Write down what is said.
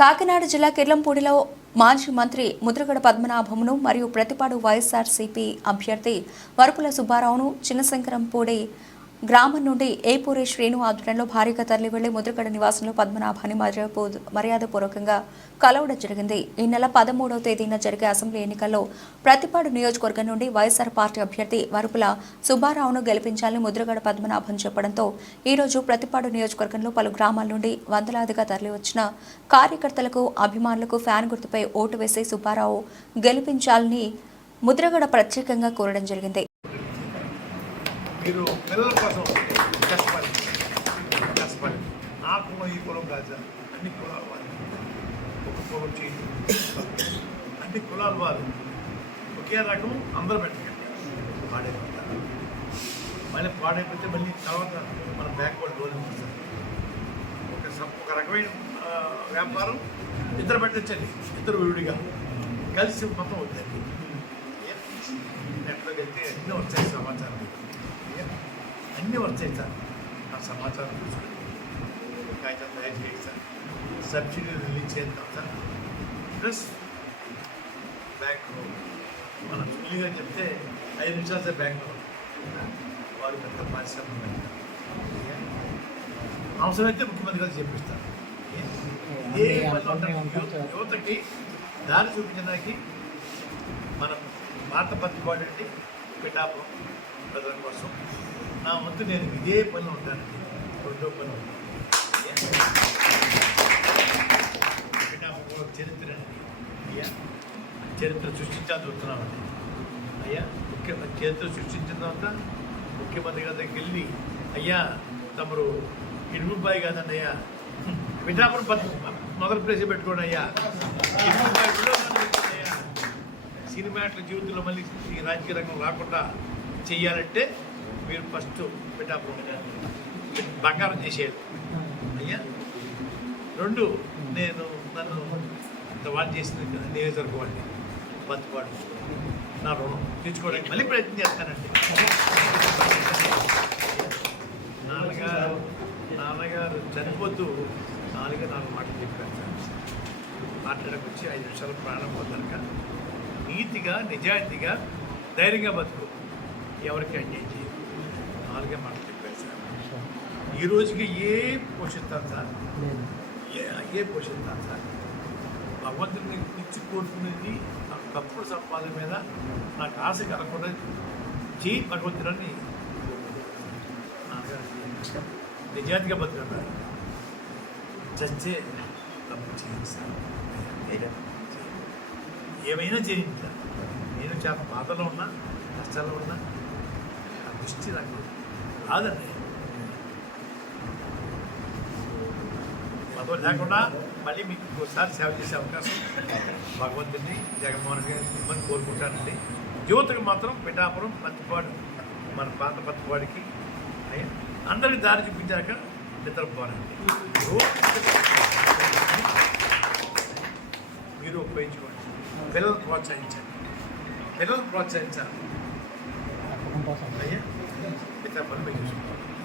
కాకినాడ జిల్లా కిర్లంపూడిలో మాజీ మంత్రి ముద్రగడ పద్మనాభంను మరియు ప్రతిపాడు వైఎస్ఆర్సీపీ అభ్యర్థి వరపుల సుబ్బారావును చిన్నశంకరంపూడి గ్రామం నుండి ఏపూరి శ్రీను ఆధ్వర్యంలో భారీగా తరలి వెళ్లి ముద్రగడ నివాసంలో పద్మనాభాన్ని మర్యాదపూర్వకంగా కలవడం జరిగింది. ఈ నెల 13వ తేదీన జరిగే అసెంబ్లీ ఎన్నికల్లో ప్రతిపాడు నియోజకవర్గం నుండి వైఎస్ఆర్ పార్టీ అభ్యర్థి వరపుల సుబ్బారావును గెలిపించాలని ముద్రగడ పద్మనాభం చెప్పడంతో ఈ రోజు ప్రతిపాడు నియోజకవర్గంలో పలు గ్రామాల నుండి వందలాదిగా తరలివచ్చిన కార్యకర్తలకు, అభిమానులకు ఫ్యాన్ గుర్తుపై ఓటు వేసి సుబ్బారావు గెలిపించాలని ముద్రగడ ప్రత్యేకంగా కోరడం జరిగింది. మీరు పిల్లల కోసం కష్టపడి ఆ కులం ఈ కులం కాదు, అన్ని కులాల వారు ఒక కులం చేయండి, అన్ని కులాల వారు ఒకే రకం అందరూ పెట్టకండి. పాడైపోతారు, మళ్ళీ పాడైపోతే మళ్ళీ తర్వాత మన బ్యాక్వర్డ్ లోన్ వస్తారు. ఒక రకమైన వ్యాపారం ఇద్దరు పెట్టచ్చండి, ఇద్దరు విడిగా కలిసి మొత్తం వద్దండి. నెట్లోకి వెళ్తే అన్నీ వచ్చాయి, సమాచారం అన్నీ వచ్చాయి సార్. ఆ సమాచారం చూసుకొని కాగితం తయారు చేయండి సార్. సబ్సిడీ రిలీజ్ చేద్దాం సార్. ప్లస్ బ్యాంకు మనం సులువుగా చెప్తే 5 నిమిషాలు సార్ బ్యాంకులో వారు పెద్ద పరిశ్రమ అవసరమైతే ముఖ్యమంత్రి గారు చెప్పిస్తారు. యువతకి దారి చూపించడానికి మనం పాత పత్రికోడండి పిఠాపురం ప్రజల కోసం నా వంతు నేను ఇదే పనిలో ఉంటానండి. రెండో పని పిఠాపురం చరిత్ర అండి. అయ్యా చరిత్ర సృష్టించాలని చూస్తున్నామండి. అయ్యా చరిత్ర సృష్టించిన తర్వాత ముఖ్యమంత్రి గారి దగ్గరికి వెళ్ళి, అయ్యా తమరు ఇడుగుబాయి కాదండి, అయ్యా పిఠాపురం మొదటి ప్లేస్ పెట్టుకోండి, అయ్యా ఇడుగుబాయి పెట్టుకోండి, అయ్యా సినిమాట్ల జీవితంలో మళ్ళీ ఈ రాజకీయ రంగం రాకుండా చెయ్యాలంటే మీరు ఫస్ట్ పిఠాపురం బంగారం చేసేది అయ్యా. 2 నేను నన్ను ఇంత వాడు చేసిన నియోజకవర్గం బతుకువాడు నా రుణం తీర్చుకోవడానికి మళ్ళీ ప్రయత్నం చేస్తానండి. నాన్నగారు చనిపోతూ 4 మాటలు చెప్పారు సార్. మాట్లాడకు వచ్చి 5 నిమిషాలు ప్రాణం పొందక నీతిగా, నిజాయితీగా, ధైర్యంగా బతుకు, ఎవరికి అన్యాయం చేయదు. 4 మాటలు చెప్పారు సార్. ఈ రోజుకి ఏ పోషిస్తాను సార్, ఏ పోషిస్తాను సార్. భగవంతుడిని ఇచ్చి కోరుకునేది తప్పుడు సంపాదన మీద నాకు ఆశ కలగకుండా చేయి భగవంతుడని నాన్నగారు నిజాయితీగా బతుకున్నారు. చచ్చే తప్పు చేయండి సార్, ఏమైనా చేయండి సార్. నేను చాలా బాధలో ఉన్నా, కష్టాల్లో ఉన్నా, ఆ దృష్టి నాకు రాదండి. పదవి లేకుండా మళ్ళీ మీకు ఇంకోసారి సేవ చేసే అవకాశం భగవంతుడిని, జగన్మోహన్ రెడ్డి గారిని ఇవ్వని కోరుకుంటానండి. యువతకు మాత్రం పిఠాపురం, పత్తిపాడు, మన పాత పత్తిపాడికి అందరికీ దారి చూపించాక నిద్రపోనండి. మీరు ఉపయోగించుకోండి, పిల్లలు ప్రోత్సహించండి, పిల్లలు ప్రోత్సహించాలి. అయ్యా ఇతర పనులు చూసుకోండి.